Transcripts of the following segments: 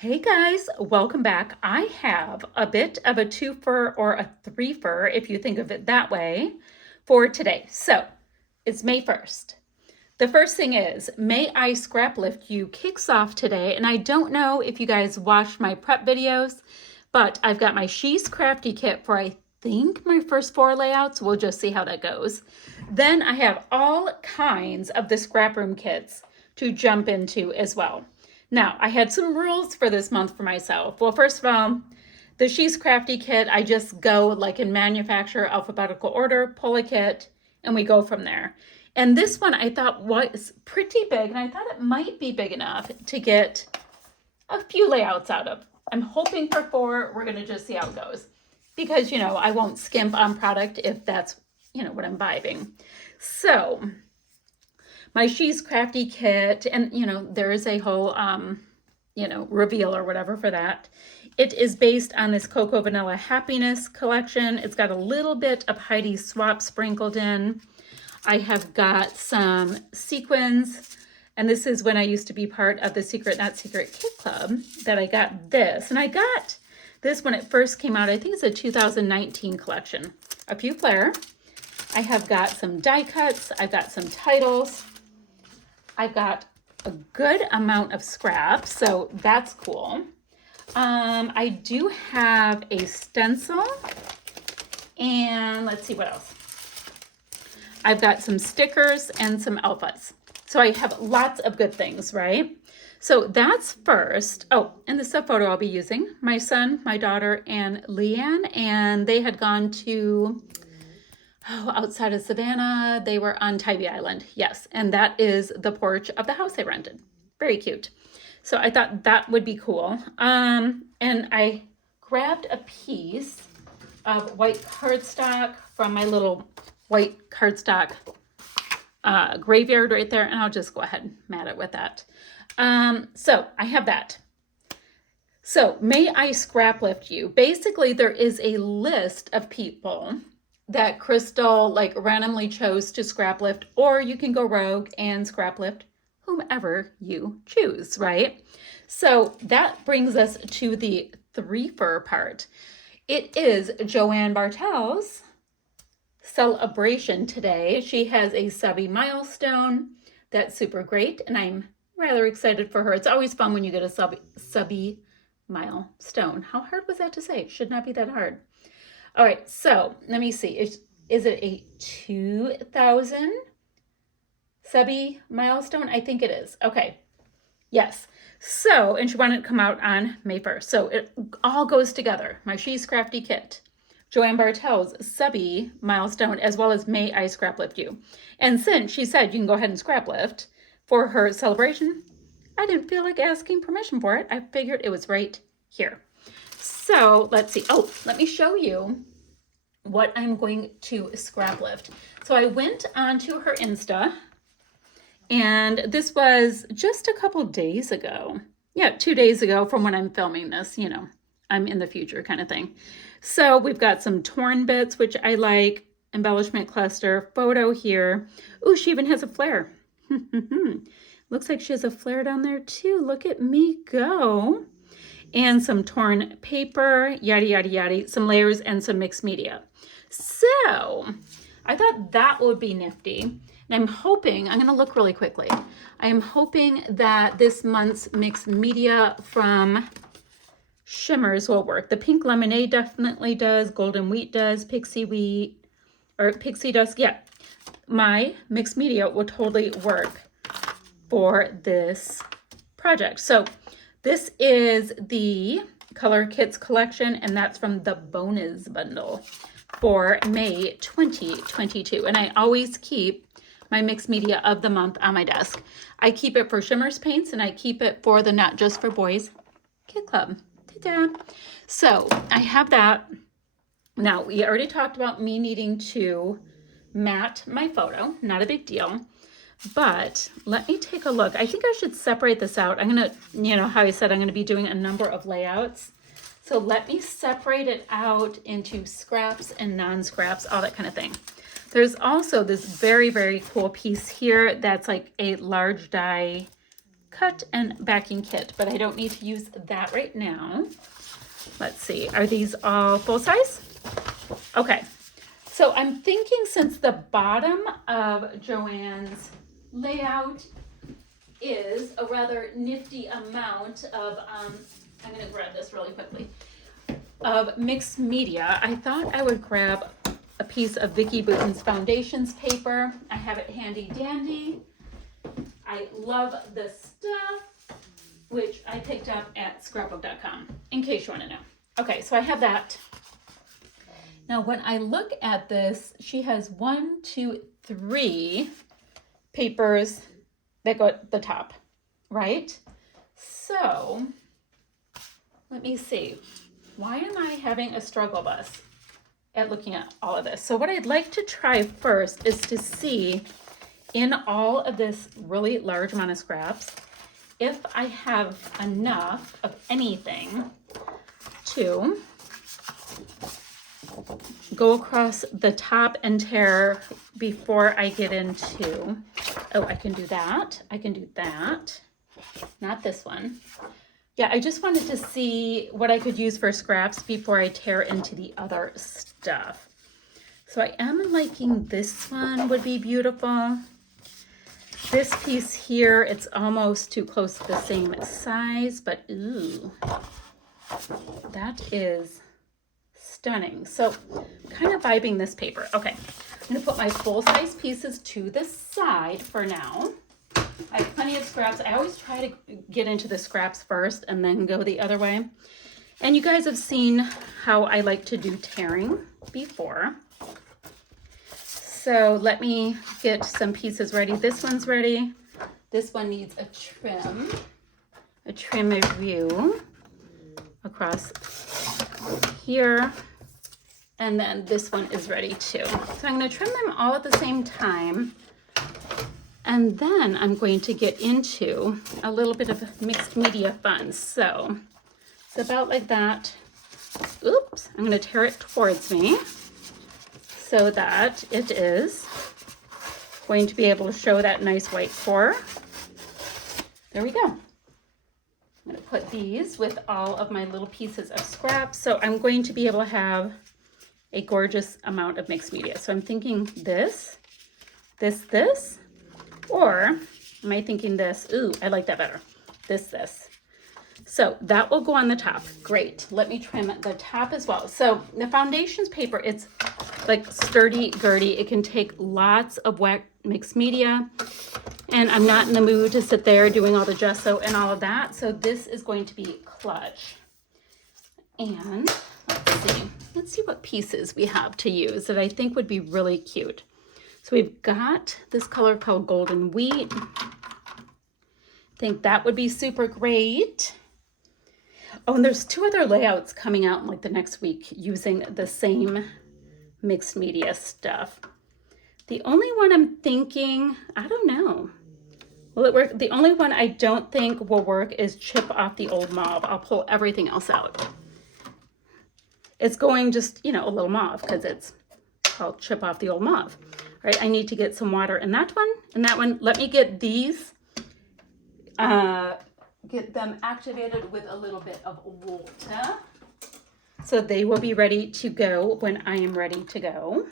Hey guys, welcome back. I have a bit of a twofer or a threefer, if you think of it that way, for today. So it's May 1st. The first thing is, May I Scraplift You kicks off today, and I don't know if you guys watched my prep videos, but I've got my She's Crafty kit for I think my first 4 layouts. We'll just see how that goes. Then I have all kinds of the scrap room kits to jump into as well. Now, I had some rules for this month for myself. Well, first of all, the She's Crafty kit, I just go like in manufacturer alphabetical order, pull a kit, and we go from there. And this one I thought was pretty big, and I thought it might be big enough to get a few layouts out of. I'm hoping for 4. We're going to just see how it goes. Because, I won't skimp on product if that's, what I'm vibing. So my She's Crafty kit, and there is a whole reveal or whatever for that. It is based on this Cocoa Vanilla Happiness collection. It's got a little bit of Heidi Swap sprinkled in. I have got some sequins, and this is when I used to be part of the Secret Not Secret Kit Club that I got this. And I got this when it first came out. I think it's a 2019 collection. A few flare. I have got some die cuts. I've got some titles. I've got a good amount of scraps, so that's cool. I do have a stencil, and let's see what else. I've got some stickers and some alphas. So I have lots of good things, right? So that's first. Oh, and the sub photo I'll be using, my son, my daughter, and Leanne, and they had gone to outside of Savannah. They were on Tybee Island. Yes. And that is the porch of the house I rented. Very cute. So I thought that would be cool. And I grabbed a piece of white cardstock from my little white cardstock graveyard right there. And I'll just go ahead and mat it with that. So I have that. So May I Scraplift You? Basically, there is a list of people that Crystal randomly chose to scraplift, or you can go rogue and scraplift whomever you choose, right? So that brings us to the threefer part. It is Joann Bartell's celebration today. She has a subby milestone. That's super great, and I'm rather excited for her. It's always fun when you get a subby milestone. How hard was that to say? Should not be that hard. All right, so let me see. Is it a 2,000 subby milestone? I think it is. Okay, yes. So, and she wanted to come out on May 1st. So it all goes together. My She's Crafty kit, Joann Bartell's subby milestone, as well as May I Scraplift You. And since she said you can go ahead and scraplift for her celebration, I didn't feel like asking permission for it. I figured it was right here. So let's see. Oh, let me show you what I'm going to scraplift. So I went onto her Insta, and this was just a couple days ago. Yeah, 2 days ago from when I'm filming this, I'm in the future kind of thing. So we've got some torn bits, which I like, embellishment cluster, photo here. Ooh, she even has a flare. Looks like she has a flare down there too. Look at me go. And some torn paper, yada, yada, yada, some layers and some mixed media. So I thought that would be nifty. And I'm hoping, I'm going to look really quickly. I am hoping that this month's mixed media from Shimmers will work. The pink lemonade definitely does. Golden wheat does. Pixie wheat or pixie dust. Yeah, my mixed media will totally work for this project. So this is the Color Kits collection, and that's from the bonus bundle for May 2022. And I always keep my mixed media of the month on my desk. I keep it for Shimmers paints, and I keep it for the Not Just for Boys Kit Club. Ta-da! So I have that. Now, we already talked about me needing to mat my photo. Not a big deal. But let me take a look. I think I should separate this out. I'm going to, how I said I'm going to be doing a number of layouts. So let me separate it out into scraps and non-scraps, all that kind of thing. There's also this very, very cool piece here that's like a large die cut and backing kit, but I don't need to use that right now. Let's see, are these all full size? Okay, so I'm thinking since the bottom of Joann's layout is a rather nifty amount of, I'm gonna grab this really quickly, of mixed media, I thought I would grab a piece of Vicki Boutin's Foundations paper. I have it handy dandy. I love the stuff, which I picked up at scraplift.com, in case you want to know. Okay, so I have that. Now, when I look at this, she has 1, 2, 3 papers that go at the top, right? So, let me see. Why am I having a struggle bus at looking at all of this? So what I'd like to try first is to see in all of this really large amount of scraps, if I have enough of anything to go across the top and tear before I get into, oh, I can do that. I can do that. Not this one. Yeah, I just wanted to see what I could use for scraps before I tear into the other stuff. So I am liking this one, would be beautiful. This piece here, it's almost too close to the same size, but ooh, that is stunning. So I'm kind of vibing this paper. Okay, I'm gonna put my full-size pieces to the side for now. I have plenty of scraps. I always try to get into the scraps first and then go the other way. And you guys have seen how I like to do tearing before. So let me get some pieces ready. This one's ready. This one needs a trim review across here. And then this one is ready too. So I'm going to trim them all at the same time. And then I'm going to get into a little bit of mixed media fun. So it's about like that. Oops, I'm going to tear it towards me so that it is going to be able to show that nice white core. There we go. I'm going to put these with all of my little pieces of scrap. So I'm going to be able to have a gorgeous amount of mixed media. So I'm thinking this, or am I thinking this? Ooh, I like that better. This. So that will go on the top. Great. Let me trim the top as well. So the foundations paper, it's like sturdy, girdy. It can take lots of wet mixed media. And I'm not in the mood to sit there doing all the gesso and all of that. So this is going to be clutch. And let's see what pieces we have to use that I think would be really cute. So we've got this color called Golden Wheat. I think that would be super great. Oh, and there's 2 other layouts coming out in like the next week using the same mixed media stuff. The only one I'm thinking, I don't know. Will it work? The only one I don't think will work is Chip Off the Old Mauve. I'll pull everything else out. It's going just, you know, a little mauve because it's called Chip Off the Old Mauve. Right, I need to get some water in that one and that one. Let me get these, get them activated with a little bit of water. So they will be ready to go when I am ready to go.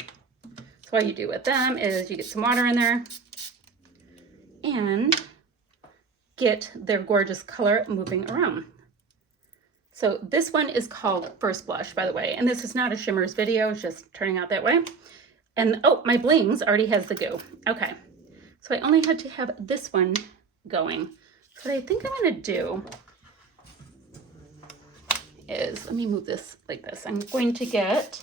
So what you do with them is you get some water in there and get their gorgeous color moving around. So this one is called First Blush, by the way, and this is not a shimmers video, it's just turning out that way. And oh, my blings already has the goo. Okay, so I only had to have this one going. So what I think I'm gonna do is, let me move this like this. I'm going to get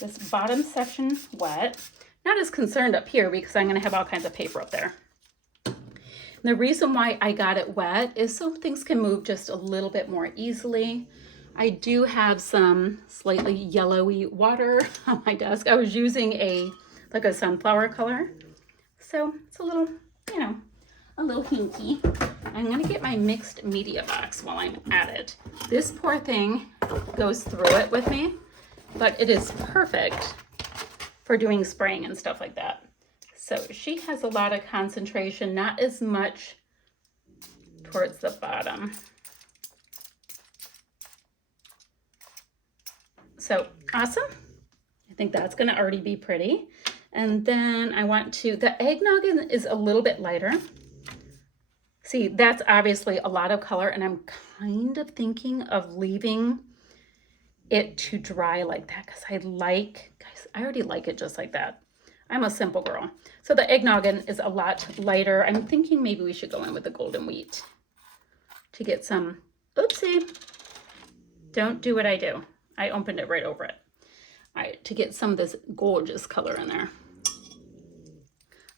this bottom section wet. Not as concerned up here because I'm gonna have all kinds of paper up there. And the reason why I got it wet is so things can move just a little bit more easily. I do have some slightly yellowy water on my desk. I was using like a sunflower color. So it's a little, you know, a little hinky. I'm gonna get my mixed media box while I'm at it. This poor thing goes through it with me, but it is perfect for doing spraying and stuff like that. So she has a lot of concentration, not as much towards the bottom. So awesome. I think that's going to already be pretty. And then I want to, the eggnog is a little bit lighter. See, that's obviously a lot of color, and I'm kind of thinking of leaving it to dry like that because I like, guys, I already like it just like that. I'm a simple girl. So the eggnog is a lot lighter. I'm thinking maybe we should go in with the golden wheat to get some, oopsie, don't do what I do. I opened it right over it. All right, to get some of this gorgeous color in there.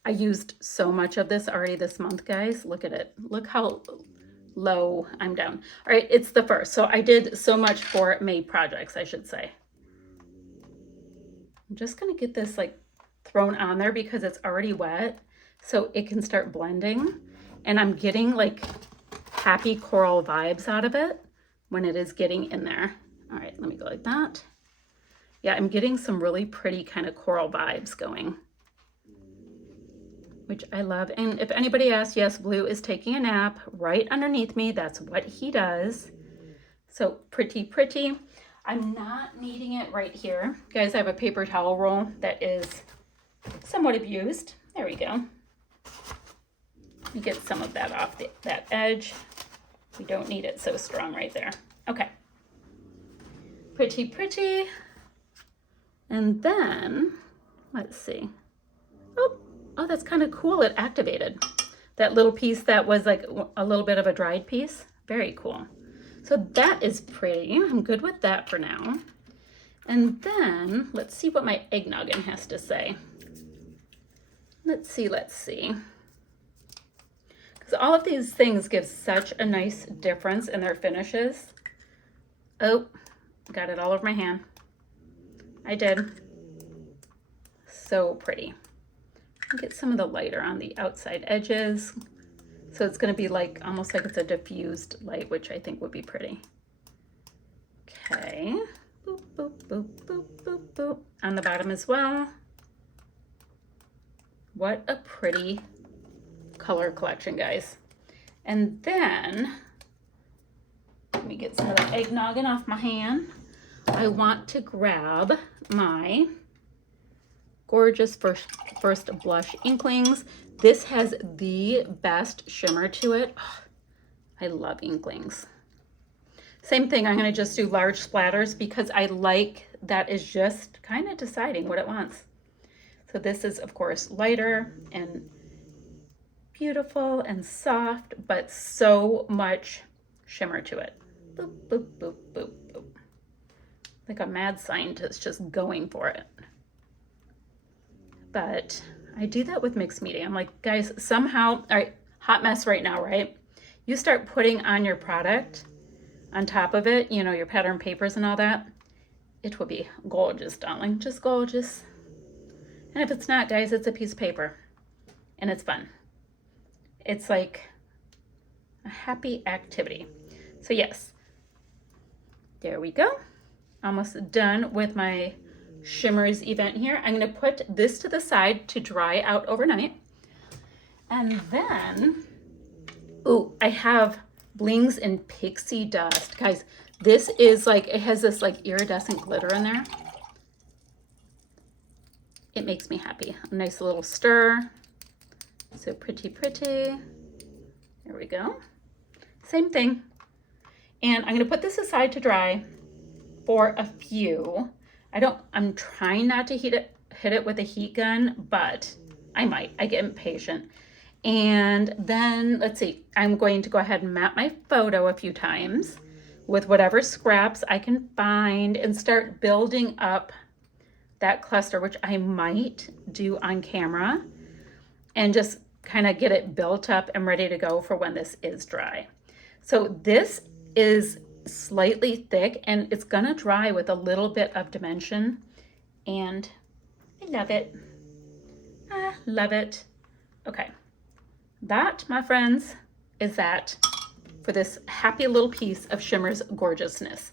I used so much of this already this month, guys. Look at it. Look how low I'm down. All right, it's the first. So I did so much for May projects, I should say. I'm just gonna get this like thrown on there because it's already wet, so it can start blending. And I'm getting like happy coral vibes out of it when it is getting in there. All right, let me go like that. Yeah, I'm getting some really pretty kind of coral vibes going, which I love. And if anybody asks, yes, Blue is taking a nap right underneath me. That's what he does. So pretty, pretty. I'm not needing it right here. Guys, I have a paper towel roll that is somewhat abused. There we go. You get some of that off that edge. We don't need it so strong right there. Okay. Pretty, pretty. And then, let's see. Oh, that's kind of cool. It activated. That little piece that was like a little bit of a dried piece. Very cool. So that is pretty. I'm good with that for now. And then let's see what my eggnoggin has to say. Let's see. Because all of these things give such a nice difference in their finishes. Oh, got it all over my hand. I did. So pretty. Get some of the lighter on the outside edges. So it's going to be like almost like it's a diffused light, which I think would be pretty. Okay. Boop, boop, boop, boop, boop, boop. On the bottom as well. What a pretty color collection, guys. And then, let me get some of the eggnoggin off my hand. I want to grab my gorgeous first blush Inklings. This has the best shimmer to it. Oh, I love Inklings. Same thing, I'm gonna just do large splatters because I like that is just kind of deciding what it wants. So this is of course lighter and beautiful and soft, but so much shimmer to it. Boop, boop, boop, boop, boop. Like a mad scientist just going for it. But I do that with mixed media. I'm like, guys, somehow, all right, hot mess right now, right? You start putting on your product on top of it, you know, your pattern papers and all that, it will be gorgeous, darling, just gorgeous. And if it's not, guys, it's a piece of paper and it's fun. It's like a happy activity. So yes, there we go. Almost done with my shimmers event here. I'm going to put this to the side to dry out overnight. And then, ooh, I have Blings and Pixie Dust. Guys, this is like, it has this like iridescent glitter in there. It makes me happy. A nice little stir. So pretty, pretty. There we go. Same thing. And I'm going to put this aside to dry for a few. I'm trying not to hit it with a heat gun, but I might. I get impatient. And then, let's see, I'm going to go ahead and map my photo a few times with whatever scraps I can find and start building up that cluster, which I might do on camera, and just kind of get it built up and ready to go for when this is dry. So this is slightly thick and it's gonna dry with a little bit of dimension, and I love it. I love it. Okay, that, my friends, is that for this happy little piece of Shimmer's gorgeousness.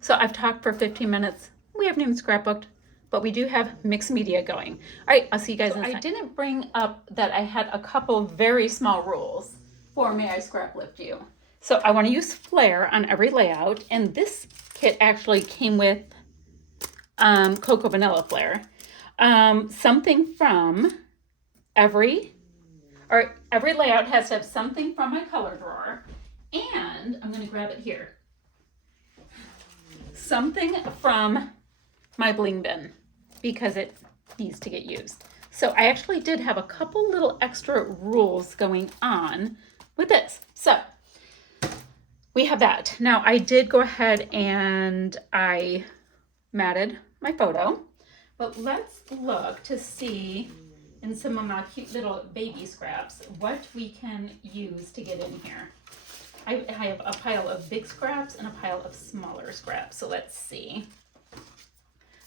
So I've talked for 15 minutes. We haven't even scrapbooked, but we do have mixed media going. All right, I'll see you guys in a second. I didn't bring up that I had a couple very small rules. for May I Scraplift You. So I want to use Flare on every layout, and this kit actually came with Cocoa Vanilla Flare. Something from every layout has to have something from my color drawer, and I'm going to grab it here. Something from my bling bin because it needs to get used. So I actually did have a couple little extra rules going on with this. So we have that. Now I did go ahead and I matted my photo, but let's look to see in some of my cute little baby scraps what we can use to get in here. I have a pile of big scraps and a pile of smaller scraps. So let's see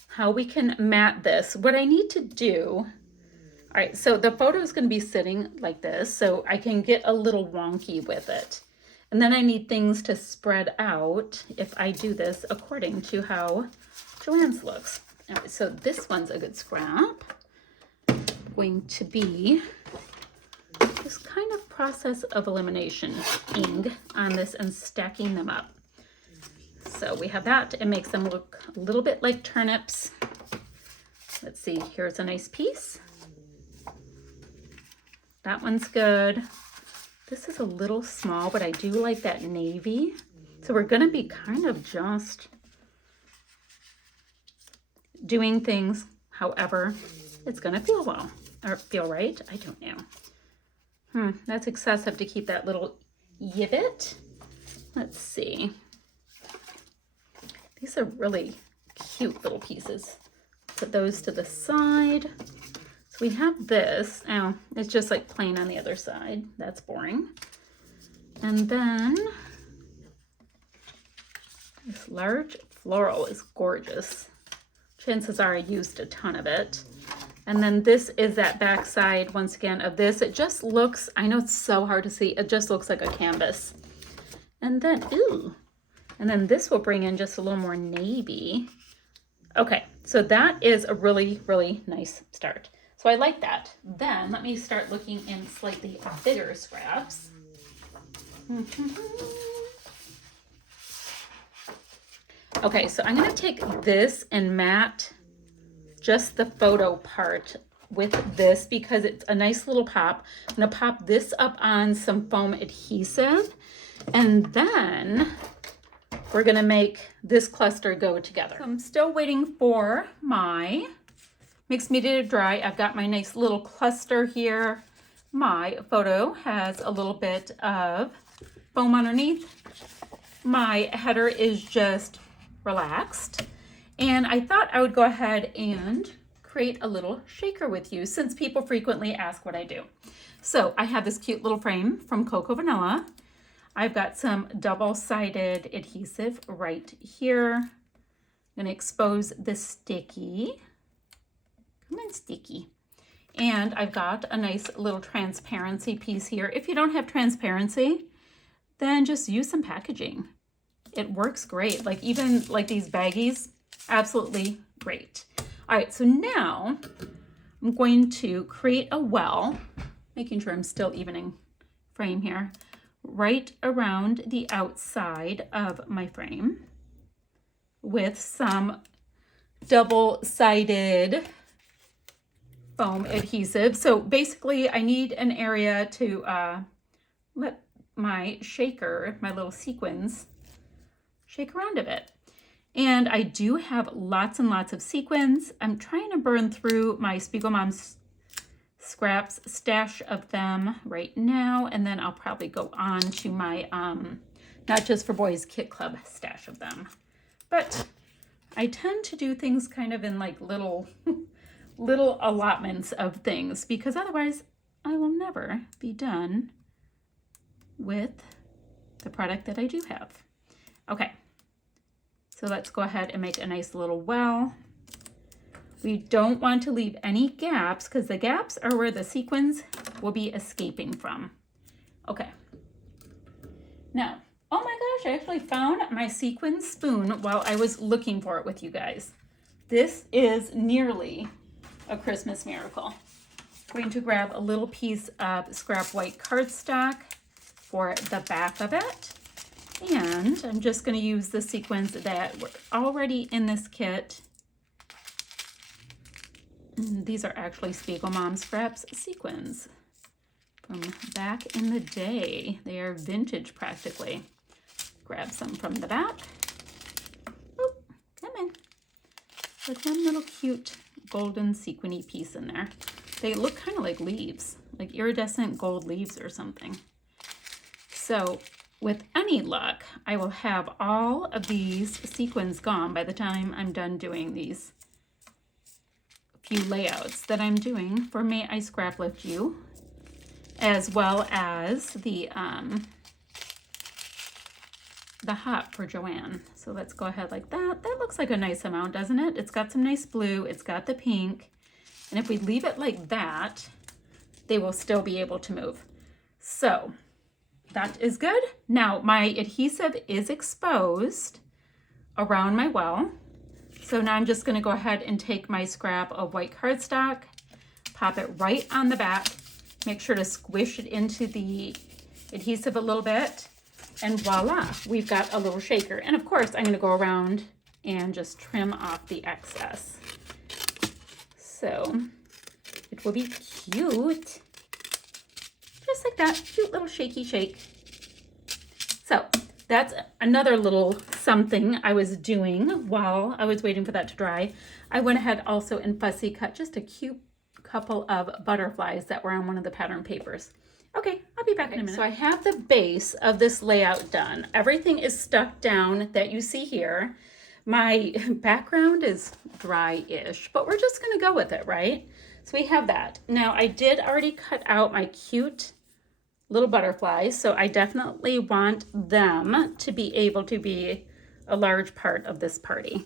how we can mat this. What I need to do, all right, so the photo is going to be sitting like this, so I can get a little wonky with it. And then I need things to spread out if I do this according to how Joann's looks. All right, so this one's a good scrap. Going to be this kind of process of elimination-ing on this and stacking them up. So we have that. It makes them look a little bit like turnips. Let's see, here's a nice piece. That one's good. This is a little small, but I do like that navy. So we're gonna be kind of just doing things however it's gonna feel well, or feel right, I don't know. That's excessive to keep that little yibbit. Let's see. These are really cute little pieces. Put those to the side. So we have this. Oh, it's just like plain on the other side. That's boring. And then this large floral is gorgeous. Chances are I used a ton of it. And then this is that back side, once again, of this. It just looks, I know it's so hard to see, it just looks like a canvas. And then, ooh, and then this will bring in just a little more navy. Okay, so that is a really, really nice start. So I like that. Then let me start looking in slightly bigger scraps. Okay, so I'm gonna take this and mat just the photo part with this because it's a nice little pop. I'm gonna pop this up on some foam adhesive, and then we're gonna make this cluster go together. So I'm still waiting for my mixed media to dry. I've got my nice little cluster here. My photo has a little bit of foam underneath. My header is just relaxed. And I thought I would go ahead and create a little shaker with you since people frequently ask what I do. So I have this cute little frame from Cocoa Vanilla. I've got some double-sided adhesive right here. I'm gonna expose the sticky. Come on, sticky. And I've got a nice little transparency piece here. If you don't have transparency, then just use some packaging. It works great. Like even like these baggies, absolutely great. All right, so now I'm going to create a well, making sure I'm still evening frame here, right around the outside of my frame with some double-sided foam adhesive. So basically I need an area to let my shaker, my little sequins, shake around a bit. And I do have lots and lots of sequins. I'm trying to burn through my Spiegel Mom's scraps stash of them right now, and then I'll probably go on to my Not Just for Boys Kit Club stash of them. But I tend to do things kind of in like little little allotments of things because otherwise I will never be done with the product that I do have. Okay. So let's go ahead and make a nice little well. We don't want to leave any gaps because the gaps are where the sequins will be escaping from. Okay. Now, oh my gosh, I actually found my sequin spoon while I was looking for it with you guys. This is nearly a Christmas miracle. I'm going to grab a little piece of scrap white cardstock, for the back of it. And I'm just going to use the sequins that were already in this kit. And these are actually Spiegel Mom Scraps sequins from back in the day. They are vintage practically. Grab some from the back. Oh, come in. With one little cute golden sequiny piece in there. They look kind of like leaves, like iridescent gold leaves or something. So with any luck, I will have all of these sequins gone by the time I'm done doing these few layouts that I'm doing for May I Scraplift You, as well as the hop for Joann. So let's go ahead like that. That looks like a nice amount, doesn't it? It's got some nice blue, it's got the pink, and if we leave it like that, they will still be able to move. So that is good. Now my adhesive is exposed around my well. So now I'm just going to go ahead and take my scrap of white cardstock, pop it right on the back, make sure to squish it into the adhesive a little bit, and voila, we've got a little shaker. And of course, I'm going to go around and just trim off the excess. So it will be cute. Just like that, cute little shaky shake. So that's another little something I was doing while I was waiting for that to dry. I went ahead also and fussy cut just a cute couple of butterflies that were on one of the pattern papers. Okay, I'll be back in a minute. So I have the base of this layout done. Everything is stuck down that you see here. My background is dry-ish, but we're just gonna go with it, right? So we have that. Now I did already cut out my cute little butterflies, so I definitely want them to be able to be a large part of this party.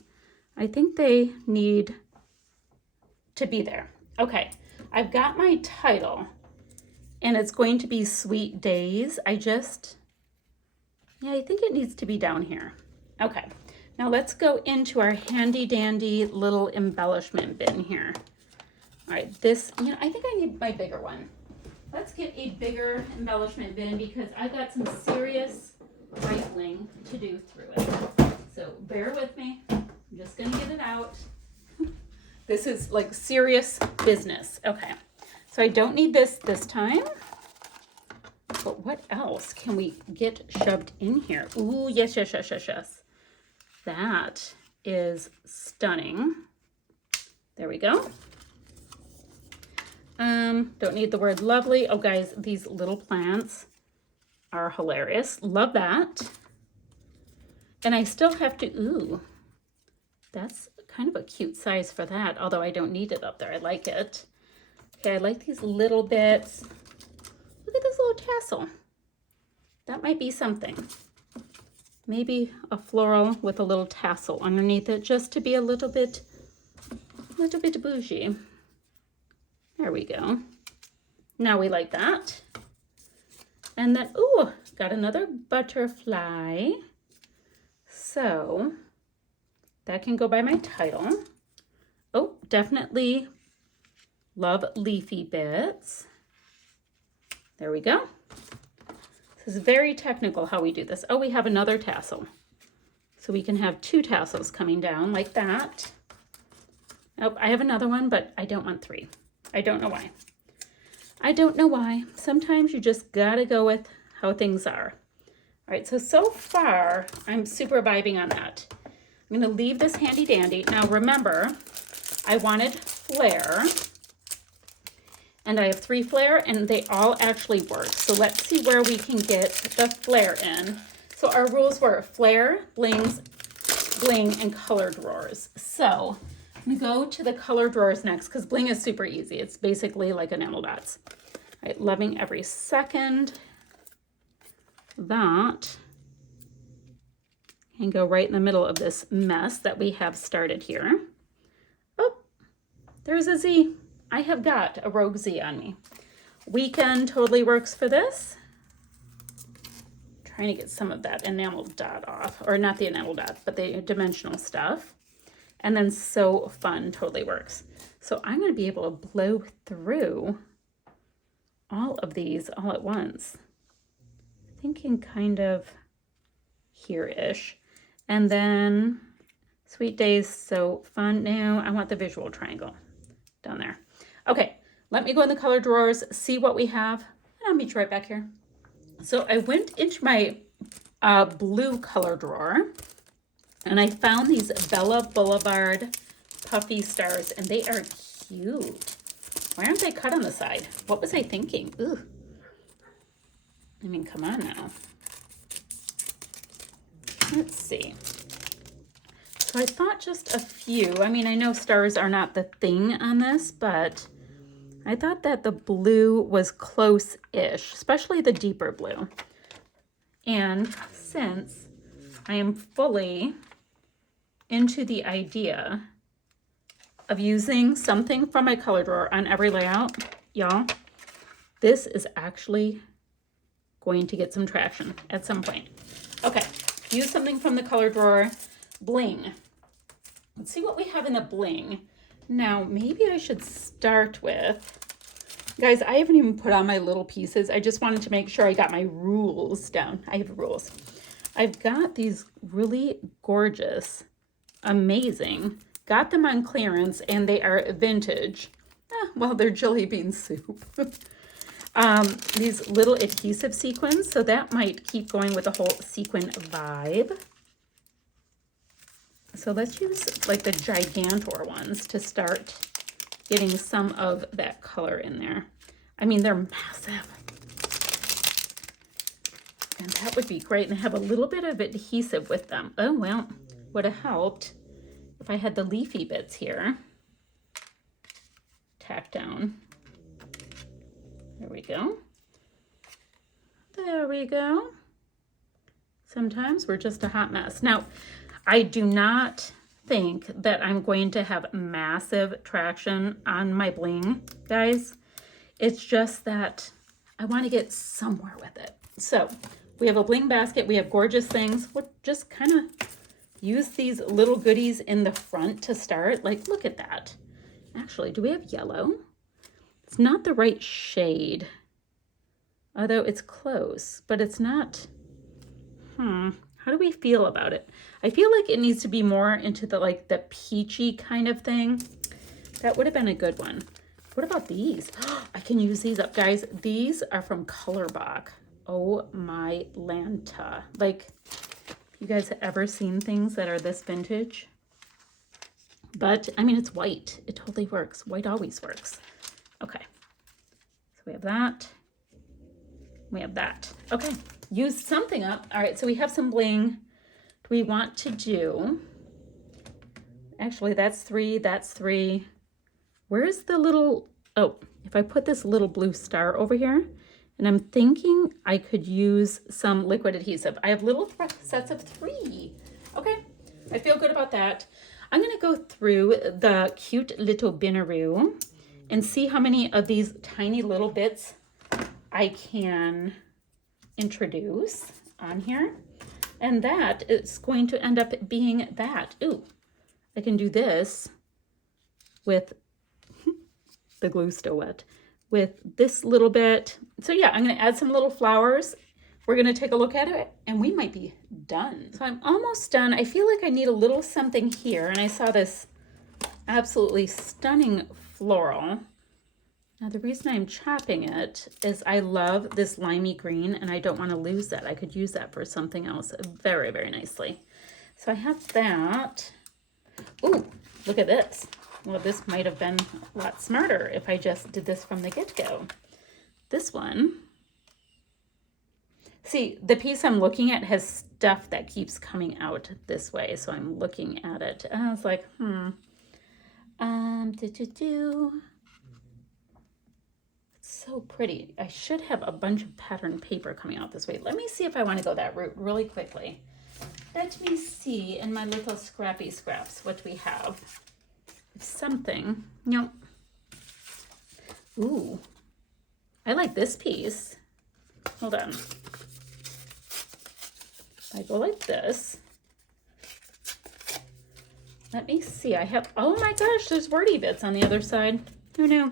I think they need to be there. Okay, I've got my title, and it's going to be Sweet Days. I think it needs to be down here. Okay, now let's go into our handy dandy little embellishment bin here. All right, this, I think I need my bigger one. Let's get a bigger embellishment bin because I've got some serious rifling to do through it. So bear with me. I'm just going to get it out. This is like serious business. Okay. So I don't need this time. But what else can we get shoved in here? Ooh, yes. That is stunning. There we go. Don't need the word lovely. Oh, guys, these little plants are hilarious. Love that. And I still have to, ooh, that's kind of a cute size for that, although I don't need it up there. I like it. Okay, I like these little bits. Look at this little tassel. That might be something. Maybe a floral with a little tassel underneath it just to be a little bit bougie. There we go. Now we like that. And then, ooh, got another butterfly. So that can go by my title. Oh, definitely love leafy bits. There we go. This is very technical how we do this. Oh, we have another tassel. So we can have two tassels coming down like that. Oh, I have another one, but I don't want three. I don't know why. I don't know why. Sometimes you just gotta go with how things are. All right, so far, I'm super vibing on that. I'm gonna leave this handy dandy. Now remember, I wanted flare, and I have 3 flare, and they all actually work. So let's see where we can get the flare in. So our rules were flare, blings, bling, and color drawers. So I'm gonna go to the color drawers next because bling is super easy. It's basically like enamel dots. All right, loving every second. That can go right in the middle of this mess that we have started here. Oh, there's a Z. I have got a rogue Z on me. Weekend totally works for this. Trying to get some of that enamel dot off, or not the enamel dot, but the dimensional stuff. And then so fun totally works. So I'm going to be able to blow through all of these all at once. thinking kind of here-ish. And then Sweet Days So Fun. Now I want the visual triangle down there. Okay, let me go in the color drawers, see what we have, and I'll meet you right back here. So I went into my blue color drawer and I found these Bella Boulevard puffy stars, and they are cute. Why aren't they cut on the side? What was I thinking? Ugh. I mean, come on now. Let's see. So I thought just a few. I mean, I know stars are not the thing on this, but I thought that the blue was close-ish, especially the deeper blue. And since I am fully into the idea of using something from my color drawer on every layout, y'all, this is actually going to get some traction at some point. Okay, use something from the color drawer. Bling. Let's see what we have in the bling. Now, maybe I should start with, guys, I haven't even put on my little pieces. I just wanted to make sure I got my rules down. I have rules. I've got these really gorgeous, amazing, got them on clearance, and they are vintage. Well, they're jelly bean soup. These little adhesive sequins, so that might keep going with the whole sequin vibe. So let's use like the Gigantor ones to start getting some of that color in there. I mean, they're massive. And that would be great. And have a little bit of adhesive with them. Oh, well, would have helped if I had the leafy bits here tacked down. There we go. There we go. Sometimes we're just a hot mess. Now, I do not think that I'm going to have massive traction on my bling, guys. It's just that I want to get somewhere with it. So we have a bling basket. We have gorgeous things. We'll just kind of use these little goodies in the front to start. Like, look at that. Actually, do we have yellow? It's not the right shade, although it's close, but it's not. How do we feel about it? I feel like it needs to be more into the like the peachy kind of thing. That would have been a good one. What about these? I can use these up, guys. These are from Colorbach. Oh my Lanta. Like, you guys have ever seen things that are this vintage? But I mean, it's white. It totally works. White always works. Okay. So we have that. We have that. Okay. Use something up. All right, so we have some bling. Do we want to do, actually that's three. Where's the little, oh, if I put this little blue star over here, and I'm thinking I could use some liquid adhesive. I have little sets of 3. Okay, I feel good about that. I'm gonna go through the cute little Binaroo and see how many of these tiny little bits I can introduce on here, and that is going to end up being that. Ooh, I can do this with the glue still wet with this little bit. So yeah, I'm going to add some little flowers. We're going to take a look at it and we might be done. So I'm almost done. I feel like I need a little something here, and I saw this absolutely stunning floral. Now, the reason I'm chopping it is I love this limey green, and I don't want to lose that. I could use that for something else very, very nicely. So I have that. Ooh, look at this. Well, this might have been a lot smarter if I just did this from the get-go. This one. See, the piece I'm looking at has stuff that keeps coming out this way, so I'm looking at it. And I was like, so pretty. I should have a bunch of pattern paper coming out this way. Let me see if I want to go that route really quickly. Let me see in my little scrappy scraps what we have. Something. No. Ooh. I like this piece. Hold on. I go like this. Let me see. I have, oh my gosh, there's wordy bits on the other side. Who knew?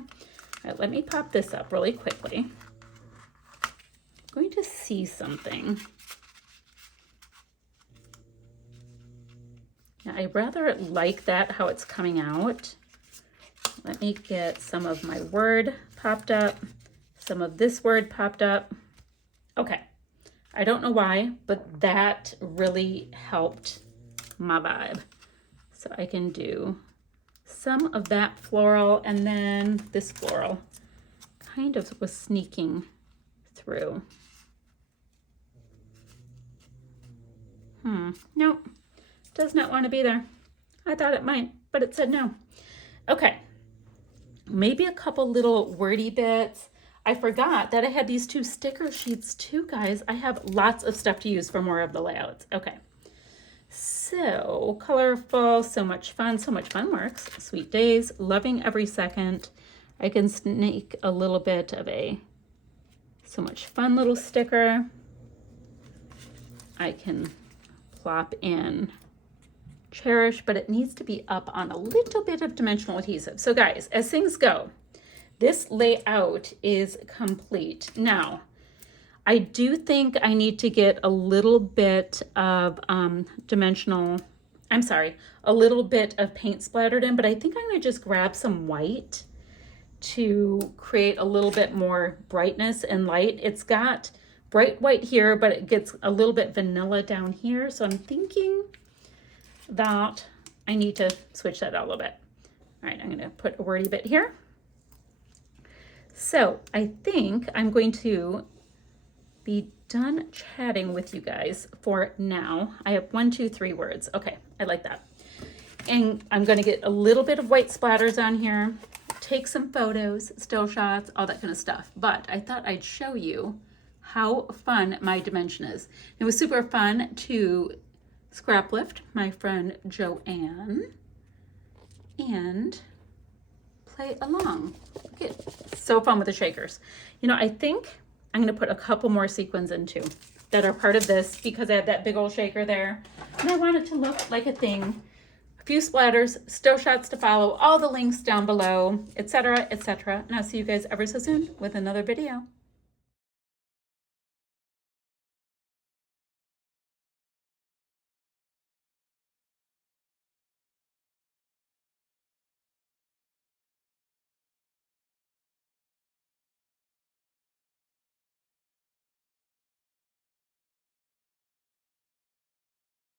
All right, let me pop this up really quickly. going to see something. Now, I rather like that, how it's coming out. Let me get some of my word popped up, some of this word popped up. Okay, I don't know why, but that really helped my vibe. So I can do some of that floral, and then this floral kind of was sneaking through. Nope, does not want to be there. I thought it might, but it said no. Okay, maybe a couple little wordy bits. I forgot that I had these 2 sticker sheets too, guys. I have lots of stuff to use for more of the layouts. Okay, so colorful, so much fun works. Sweet days, loving every second. I can sneak a little bit of a so much fun little sticker. I can plop in cherish, but it needs to be up on a little bit of dimensional adhesive. So guys, as things go, this layout is complete. Now, I do think I need to get a little bit of a little bit of paint splattered in, but I think I'm gonna just grab some white to create a little bit more brightness and light. It's got bright white here, but it gets a little bit vanilla down here. So I'm thinking that I need to switch that out a little bit. All right, I'm gonna put a wordy bit here. So I think I'm going to be done chatting with you guys for now. I have 1, 2, 3 words. Okay, I like that. And I'm gonna get a little bit of white splatters on here, take some photos, still shots, all that kind of stuff. But I thought I'd show you how fun my dimension is. It was super fun to Scraplift my friend Joann and play along. Look at, so fun with the shakers. You know, I think I'm gonna put a couple more sequins in too that are part of this because I have that big old shaker there. And I want it to look like a thing. A few splatters, still shots to follow, all the links down below, etc., etc. And I'll see you guys ever so soon with another video.